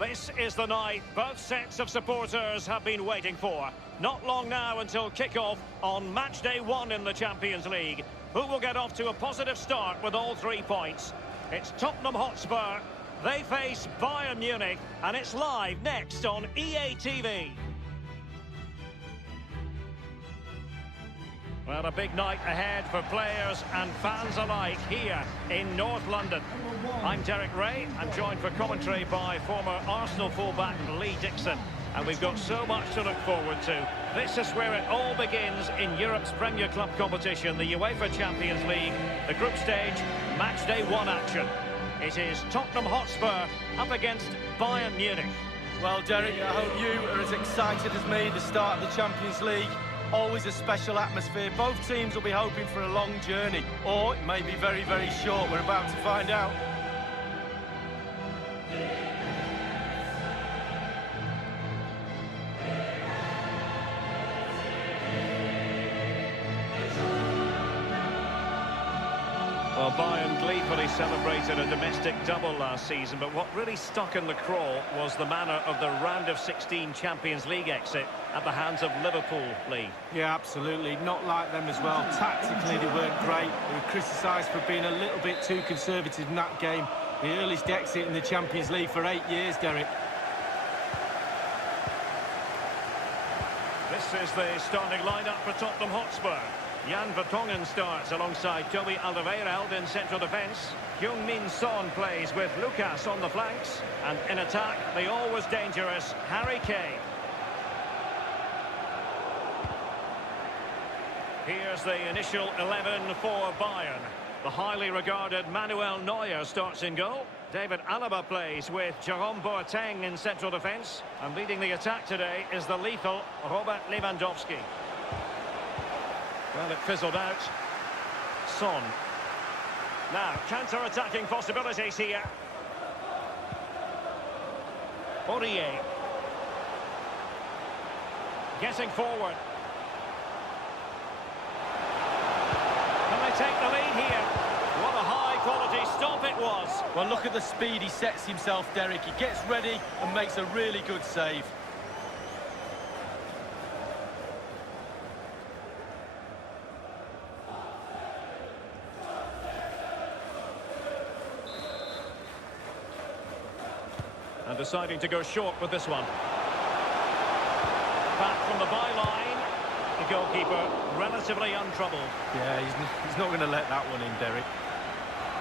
This is the night both sets of supporters have been waiting for. Not long now until kick-off on match day 1 in the Champions League. Who will get off to a positive start with all 3 points? It's Tottenham Hotspur. They face Bayern Munich, and it's live next on EA TV. Well, a big night ahead for players and fans alike here in North London. I'm Derek Ray. I'm joined for commentary by former Arsenal fullback Lee Dixon. And we've got so much to look forward to. This is where it all begins in Europe's Premier Club competition, the UEFA Champions League, the group stage, match day 1 action. It is Tottenham Hotspur up against Bayern Munich. Well, Derek, I hope you are as excited as me. The start of the Champions League, always a special atmosphere. Both teams will be hoping for a long journey, or it may be very, very short. We're about to find out. Well, Bayern gleefully celebrated a domestic double last season, but what really stuck in the craw was the manner of the round of 16 Champions League exit at the hands of Liverpool, Lee. Yeah, absolutely. Not like them as well. Tactically, they weren't great. They were criticised for being a little bit too conservative in that game. The earliest exit in the Champions League for 8 years, Derek. This is the starting lineup for Tottenham Hotspur. Jan Vertonghen starts alongside Toby Alderweireld in central defence. Heung-min Son plays with Lucas on the flanks. And in attack, the always dangerous Harry Kane. Here's the initial 11 for Bayern. The highly regarded Manuel Neuer starts in goal. David Alaba plays with Jerome Boateng in central defence. And leading the attack today is the lethal Robert Lewandowski. Well, it fizzled out. Son. Now, counter-attacking possibilities here. Aurier. Getting forward. Can they take the lead here? What a high-quality stop it was. Well, look at the speed he sets himself, Derek. He gets ready and makes a really good save. And deciding to go short with this one. Back from the byline. The goalkeeper relatively untroubled. Yeah, he's not going to let that one in, Derek.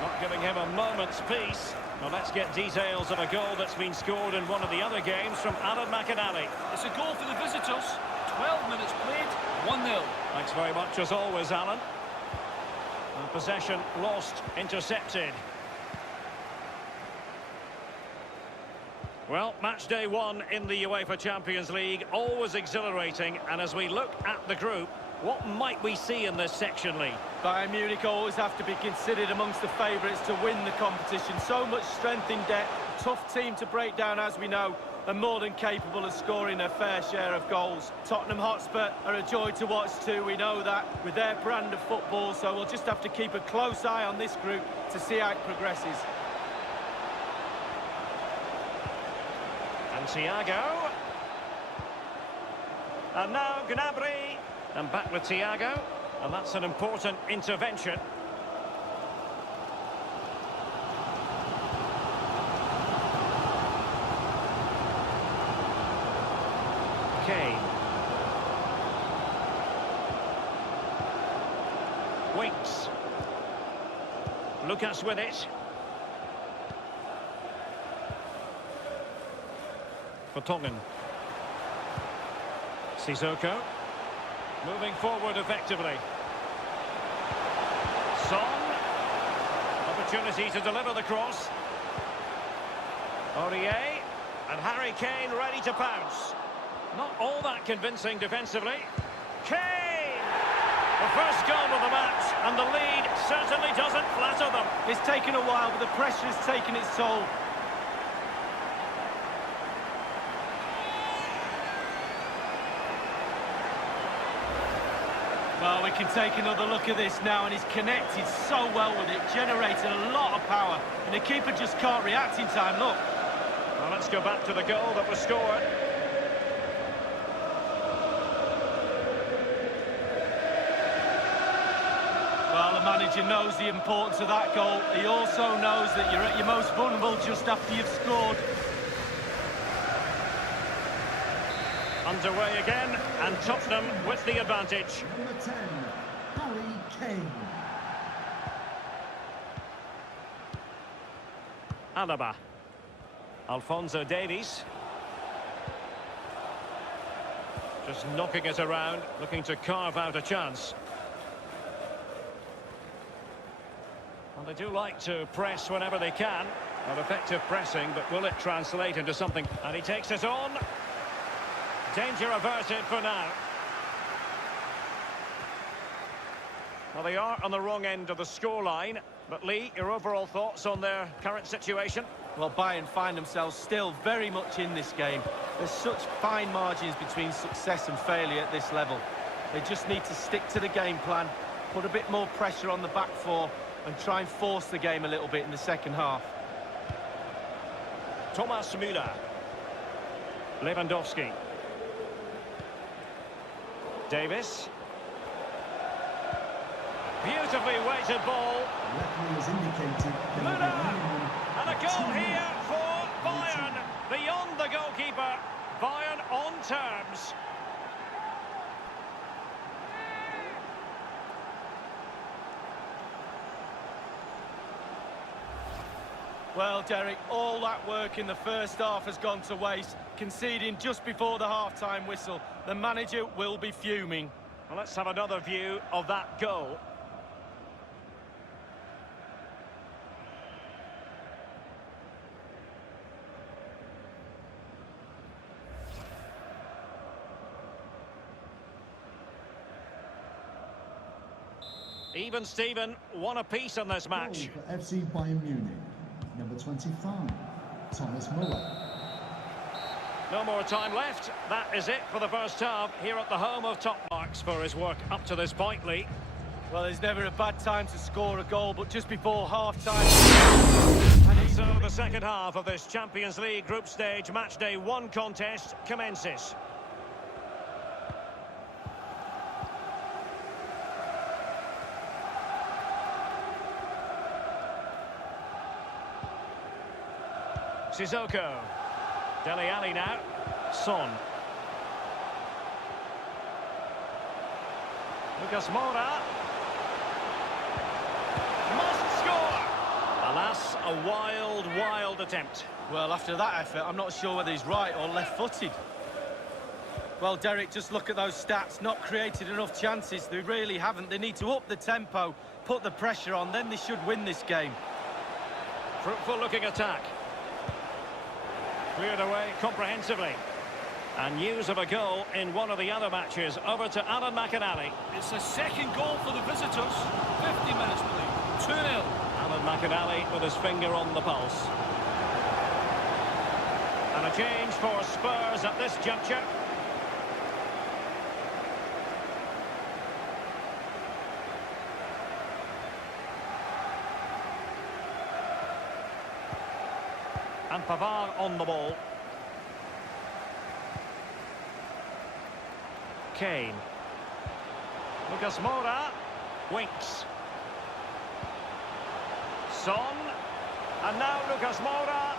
Not giving him a moment's peace. Now let's get details of a goal that's been scored in one of the other games from Alan McInally. It's a goal for the visitors. 12 minutes played, 1-0. Thanks very much as always, Alan. And possession lost, intercepted. Well, match day 1 in the UEFA Champions League, always exhilarating. And as we look at the group, what might we see in this section, Lee? Bayern Munich always have to be considered amongst the favourites to win the competition. So much strength in depth, tough team to break down as we know, and more than capable of scoring a fair share of goals. Tottenham Hotspur are a joy to watch too, we know that, with their brand of football, so we'll just have to keep a close eye on this group to see how it progresses. And Thiago. And now Gnabry. And back with Thiago. And that's an important intervention. Kane. Winks. Lucas with it. Vertonghen. Sissoko. Moving forward effectively. Son. Opportunity to deliver the cross. Aurier. And Harry Kane ready to pounce. Not all that convincing defensively. Kane! The first goal of the match, and the lead certainly doesn't flatter them. It's taken a while, but the pressure has taken its toll. Well, we can take another look at this now, and he's connected so well with it, generated a lot of power, and the keeper just can't react in time, look. Well, let's go back to the goal that was scored. Well, the manager knows the importance of that goal. He also knows that you're at your most vulnerable just after you've scored. Underway again, and Tottenham with the advantage. Number 10, Harry Kane. Alaba. Alphonso Davies. Just knocking it around, looking to carve out a chance. Well, they do like to press whenever they can. Well, effective pressing, but will it translate into something? And he takes it on. Danger averted for now. Well, they are on the wrong end of the scoreline. But Lee, your overall thoughts on their current situation? Well, Bayern find themselves still very much in this game. There's such fine margins between success and failure at this level. They just need to stick to the game plan, put a bit more pressure on the back four, and try and force the game a little bit in the second half. Thomas Müller. Lewandowski. Davis. Beautifully weighted ball. The referee has indicated there will be a minimum And a of goal 2 here minutes for of Bayern. time. Beyond the goalkeeper. Bayern on terms. Well, Derek, all that work in the first half has gone to waste, conceding just before the half-time whistle. The manager will be fuming. Well, let's have another view of that goal. Even Steven, one apiece in this match. Goal for FC Bayern Munich. Number 25, Thomas Müller. No more time left. That is it for the first half here at the home of top marks for his work up to this point, Lee. Well, there's never a bad time to score a goal, but just before half-time... And so the second half of this Champions League group stage matchday 1 contest commences. Sissoko. Dele Alli now. Son. Lucas Moura. Must score! Alas, a wild, wild attempt. Well, after that effort, I'm not sure whether he's right or left-footed. Well, Derek, just look at those stats. Not created enough chances. They really haven't. They need to up the tempo, put the pressure on, then they should win this game. Fruitful-looking attack. Cleared away comprehensively. And news of a goal in one of the other matches. Over to Alan McInally. It's the second goal for the visitors. 50 minutes played. 2-0. Alan McInally with his finger on the pulse. And a change for Spurs at this juncture. And Pavard on the ball. Kane. Lucas Moura. Winks. Son. And now Lucas Moura.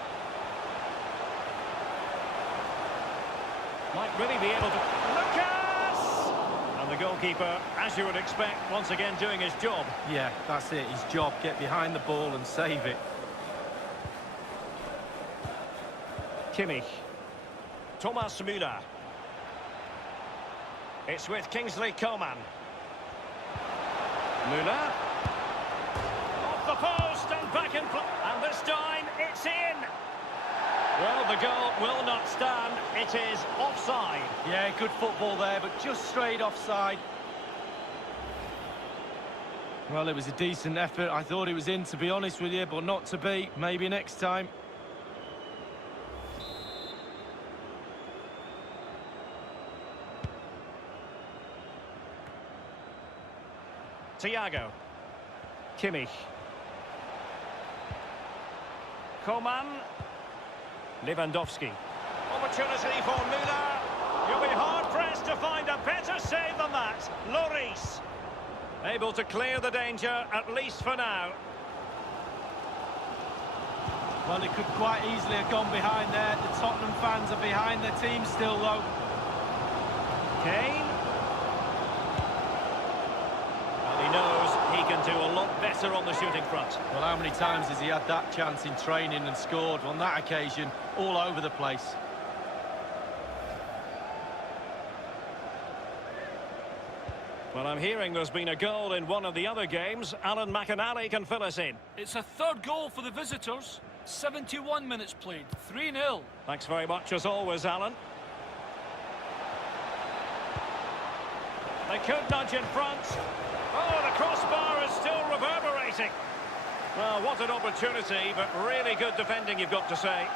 Might really be able to... Lucas! And the goalkeeper, as you would expect, once again doing his job. Yeah, that's it. His job. Get behind the ball and save it. Kimmich. Thomas Müller. It's with Kingsley Coman. Müller. Off the post and back in play. And this time it's in. Well, the goal will not stand. It is offside. Yeah, good football there, but just straight offside. Well, it was a decent effort. I thought it was in, to be honest with you, but not to be. Maybe next time. Thiago. Kimmich. Coman. Lewandowski. Opportunity for Müller. You'll be hard-pressed to find a better save than that. Lloris. Able to clear the danger, at least for now. Well, it could quite easily have gone behind there. The Tottenham fans are behind their team still, though. Kane. Well, he knows he can do a lot better on the shooting front. Well, how many times has he had that chance in training and scored? On that occasion, all over the place. Well, I'm hearing there's been a goal in one of the other games. Alan McInally can fill us in. It's a third goal for the visitors. 71 minutes played. 3-0. Thanks very much as always, Alan. They could nudge in front. Oh, the crossbar is still reverberating. Well, what an opportunity, but really good defending, you've got to say.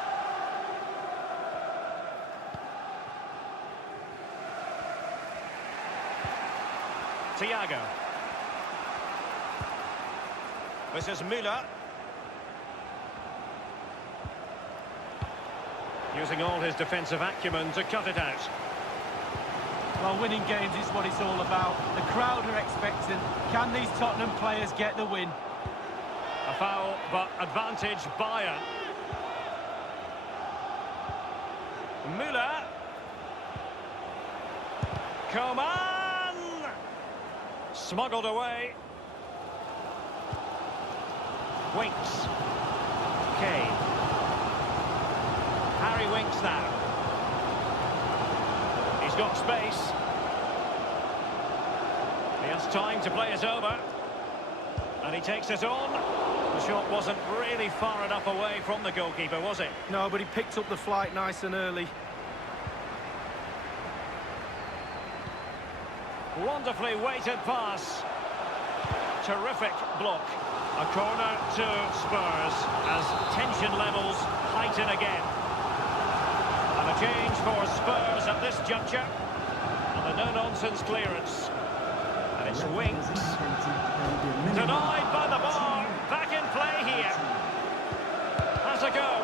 Thiago. This is Müller. Using all his defensive acumen to cut it out. Well, winning games is what it's all about. The crowd are expectant. Can these Tottenham players get the win? A foul, but advantage Bayern. Müller. Coman! Smuggled away. Winks. Kane. Harry Winks now. He's got space. He has time to play it over. And he takes it on. The shot wasn't really far enough away from the goalkeeper, was it? No, but he picked up the flight nice and early. Wonderfully weighted pass. Terrific block. A corner to Spurs as tension levels heighten again. And a change for Spurs at this juncture. And a no-nonsense clearance. And it's Winks. Denied by the bar. Back in play here. Has a go.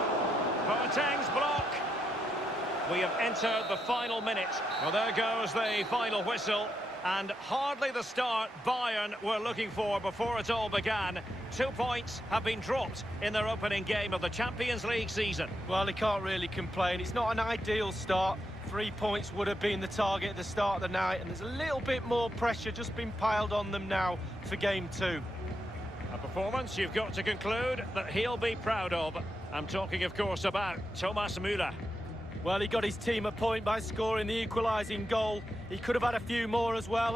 Boateng's block. We have entered the final minute. Well, there goes the final whistle. And hardly the start Bayern were looking for before it all began. 2 points have been dropped in their opening game of the Champions League season. Well, he can't really complain. It's not an ideal start. 3 points would have been the target at the start of the night, and there's a little bit more pressure just been piled on them now for game 2. A performance you've got to conclude that he'll be proud of. I'm talking, of course, about Thomas Müller. Well, he got his team a point by scoring the equalising goal. He could have had a few more as well.